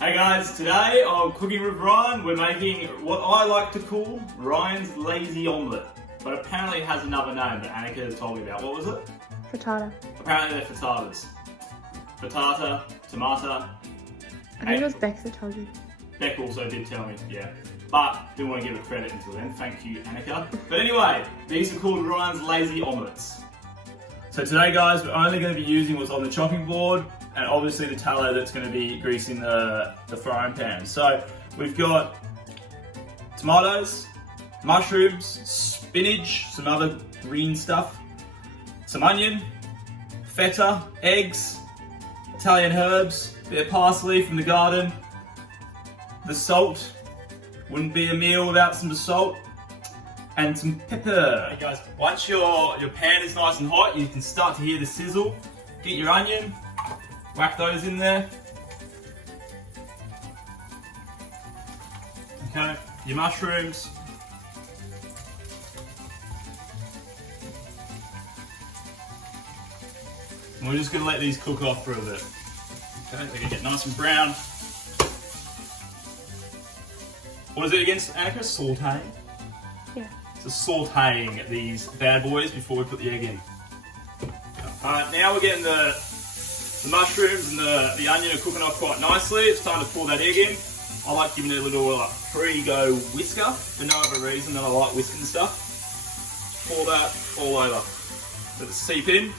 Hey guys, today on Cooking with Ryan, we're making what I like to call Ryan's lazy omelette. But apparently it has another name that Annika has told me about. What was it? Frittata. Apparently they're frittatas. Frittata, tomato. I think it was Bex that told you. Beck also did tell me, yeah. But didn't want to give her credit until then. Thank you, Annika. But anyway, these are called Ryan's lazy omelettes. So today guys, we're only going to be using what's on the chopping board and obviously the tallow that's going to be greasing the frying pan. So we've got tomatoes, mushrooms, spinach, some other green stuff, some onion, feta, eggs, Italian herbs, a bit of parsley from the garden, the salt, wouldn't be a meal without some salt, and some pepper. Okay guys, once your pan is nice and hot, you can start to hear the sizzle. Get your onion, whack those in there. Okay, your mushrooms. And we're just going to let these cook off for a bit. Okay, they're going to get nice and brown. What is it against, Annika? Sauteing? Yeah. So sauteing these bad boys before we put the egg in. Alright, now we're getting the mushrooms and the onion are cooking off quite nicely. It's time to pour that egg in. I like giving it a little pre-go whisker for no other reason than I like whisking stuff. Pour that all over. Let it seep in.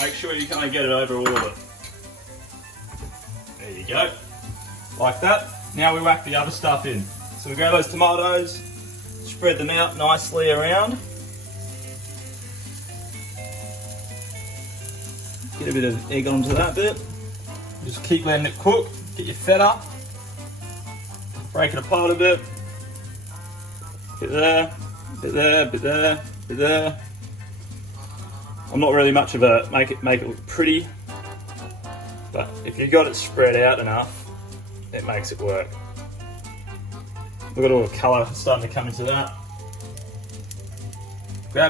Make sure you kind of get it over all of it. There you go. Like that. Now we whack the other stuff in. So we grab those tomatoes, spread them out nicely around. Get a bit of egg onto that bit. Just keep letting it cook. Get your feta. Break it apart a bit. Bit there, bit there, bit there, bit there. I'm not really much of a make it look pretty, but if you've got it spread out enough, it makes it work. Look at all the colour starting to come into that.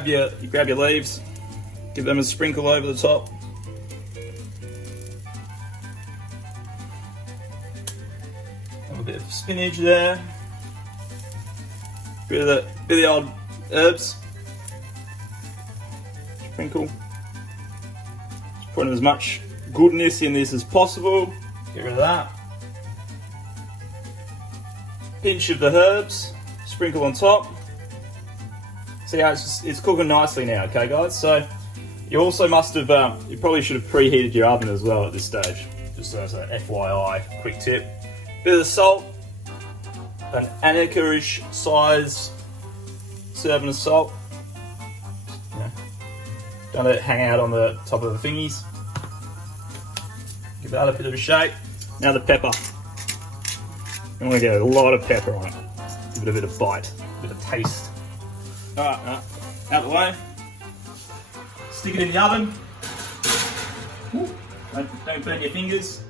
You grab your leaves, give them a sprinkle over the top. A bit of spinach there. Bit of the old herbs. Sprinkle. Just putting as much goodness in this as possible. Get rid of that. Pinch of the herbs. Sprinkle on top. See how it's cooking nicely now, okay guys? So you also must have, you probably should have preheated your oven as well at this stage. Just as a FYI, quick tip. Bit of salt. An Annika-ish size serving of salt. Don't let it hang out on the top of the thingies. Give that a bit of a shake. Now the pepper. I'm going to get a lot of pepper on it. Give it a bit of bite, a bit of taste. Alright, out the way. Stick it in the oven. Don't burn your fingers.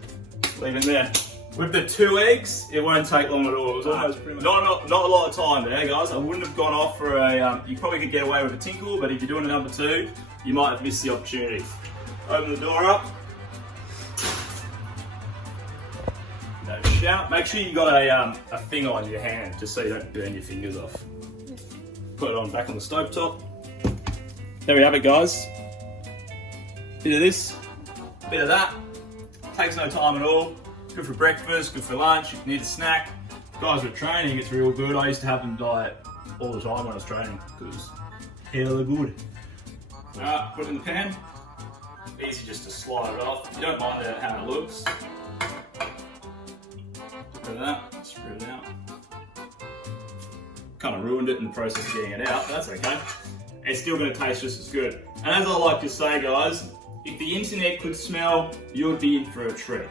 Leave it there. With the 2 eggs, it won't take long at all. It was almost pretty much not a lot of time there, guys. I wouldn't have gone off for a. You probably could get away with a tinkle, but if you're doing a number 2, you might have missed the opportunity. Open the door up. No shout. Make sure you got a thing on your hand, just so you don't burn your fingers off. Put it on back on the stove top. There we have it, guys. Bit of this, bit of that. Takes no time at all. Good for breakfast, good for lunch, if you need a snack. Guys with training, it's real good. I used to have them diet all the time when I was training, because it was hella good. Put it in the pan. Easy just to slide it off. You don't mind how it looks. Look at that, spread it out. Kind of ruined it in the process of getting it out, but that's okay. It's still going to taste just as good. And as I like to say, guys, if the internet could smell, you would be in for a treat.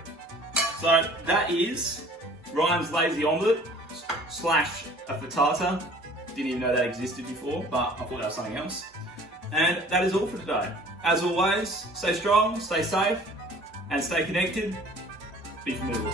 So that is Ryan's lazy omelette / a frittata. Didn't even know that existed before, but I thought that was something else. And that is all for today. As always, stay strong, stay safe, and stay connected. Be formidable.